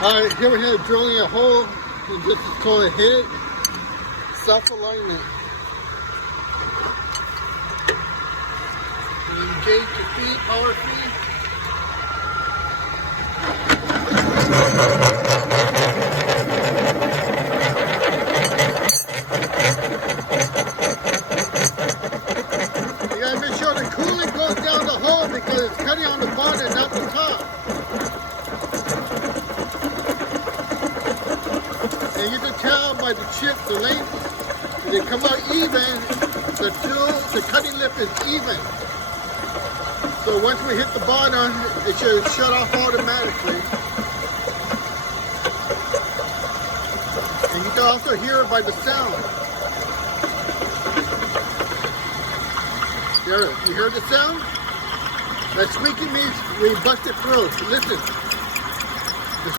Alright, here we're here drilling a hole, and this is called a head self-alignment. Engage your feet, power feet. You gotta make sure the coolant goes down the hole because it's cutting on the bottom, not the top. And you can tell by the chip, the length, they come out even, the cutting lip is even. So once we hit the bottom, it should shut off automatically. And you can also hear it by the sound. There, you hear the sound? That squeaking means we busted through. Listen.